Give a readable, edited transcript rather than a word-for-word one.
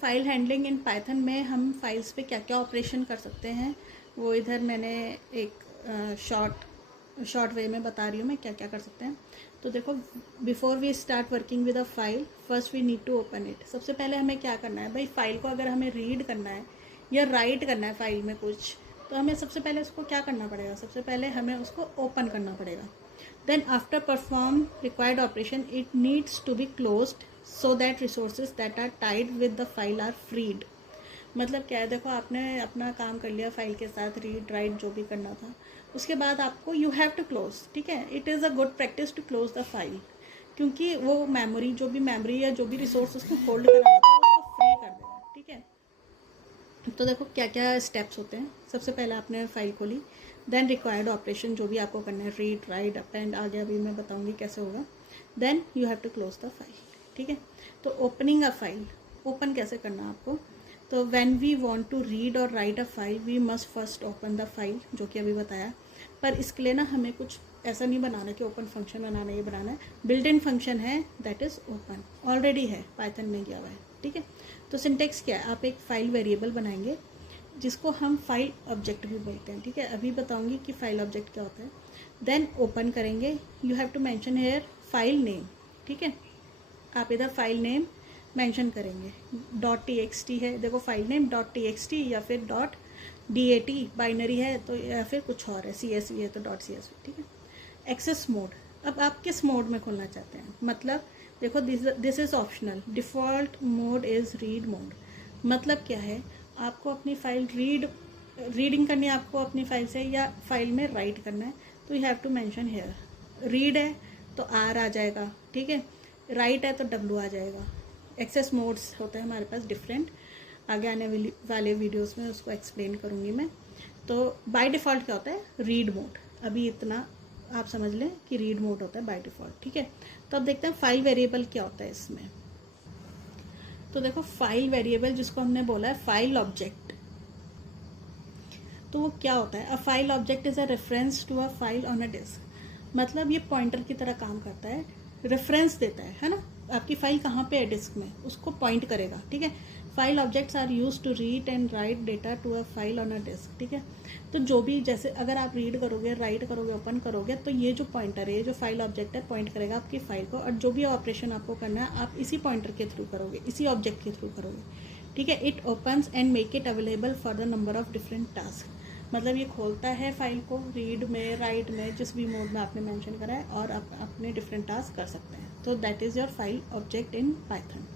File handling in Python में हम files पे क्या क्या ऑपरेशन कर सकते हैं वो इधर मैंने एक शॉर्ट वे में बता रही हूँ मैं क्या क्या कर सकते हैं। तो देखो, before we start working with a file first we need to open it. सबसे पहले हमें क्या करना है भाई, फाइल को अगर हमें रीड करना है या राइट करना है फाइल में कुछ, तो हमें सबसे पहले उसको क्या करना पड़ेगा, सबसे पहले हमें उसको ओपन करना पड़ेगा। Then after perform required operation it needs to be closed so that resources that are tied with the file are freed। मतलब क्या है, देखो आपने अपना काम कर लिया फाइल के साथ, रीड राइट जो भी करना था, उसके बाद आपको यू हैव टू क्लोज, ठीक है। It is a good practice to close the file, क्योंकि वो मेमोरी जो भी मेमोरी या जो भी रिसोर्स उसको होल्ड करा हुआ था उसको फ्री कर देगा, ठीक है। तो देखो क्या क्या स्टेप्स होते हैं। सबसे पहले आपने फाइल खोली, देन रिक्वायर्ड ऑपरेशन जो भी आपको करना है, रीड राइट अपेंड आगे अभी मैं बताऊंगी कैसे होगा। Then you have to close the file, ठीक है। तो ओपनिंग अ फाइल, ओपन कैसे करना आपको, तो when we want to read और write a file we must first open the file, जो कि अभी बताया। पर इसके लिए ना हमें कुछ ऐसा नहीं बनाना कि ओपन फंक्शन बनाना, ये बनाना है बिल्ट इन फंक्शन है दैट इज ओपन, ऑलरेडी है पाइथन में किया हुआ है, ठीक है। तो सिंटेक्स क्या है, आप एक फाइल वेरिएबल बनाएंगे जिसको हम फाइल ऑब्जेक्ट भी बोलते हैं, ठीक है। अभी बताऊंगी कि फाइल ऑब्जेक्ट क्या होता है। देन ओपन करेंगे, you have to mention here file name, ठीक है। आप इधर फाइल नेम मेंशन करेंगे, .txt है, देखो फाइल नेम .txt या फिर .dat बाइनरी है तो, या फिर कुछ और है, CSV है तो .csv, ठीक है। एक्सेस मोड, अब आप किस मोड में खोलना चाहते हैं, मतलब देखो this is optional, default mode is read mode. मतलब क्या है, आपको अपनी फाइल रीडिंग करनी है आपको अपनी फाइल से, या फाइल में राइट करना है, तो you have to mention here. Read है तो R आ जाएगा, ठीक है। राइट है तो W आ जाएगा। एक्सेस मोड्स होते हैं हमारे पास डिफरेंट, आगे आने वाले वीडियोस में उसको एक्सप्लेन करूँगी मैं। तो बाय डिफ़ॉल्ट क्या होता है, रीड मोड। अभी इतना आप समझ लें कि रीड मोड होता है बाय डिफ़ॉल्ट, ठीक है। तो अब देखते हैं फाइल वेरिएबल क्या होता है इसमें। तो देखो फाइल वेरिएबल जिसको हमने बोला है फाइल ऑब्जेक्ट, तो वो क्या होता है, a file object is a reference to a file on a disk. मतलब ये पॉइंटर की तरह काम करता है, रेफरेंस देता है ना, आपकी फाइल कहाँ पे है डिस्क में उसको पॉइंट करेगा, ठीक है। File objects are use to read and write data to a file on a disk, ठीक है। तो जो भी, जैसे अगर आप रीड करोगे राइट करोगे ओपन करोगे, तो ये जो पॉइंटर है, ये जो फाइल ऑब्जेक्ट है, पॉइंट करेगा आपकी फाइल को, और जो भी ऑपरेशन आपको करना है आप इसी पॉइंटर के थ्रू करोगे, इसी ऑब्जेक्ट के थ्रू करोगे, ठीक है। It opens and make it available for the number of different task. मतलब ये खोलता है फाइल को रीड में राइट में जिस भी मोड में आपने मेंशन करा है, और आप अपने डिफरेंट टास्क कर सकते हैं। तो that is your file object in Python.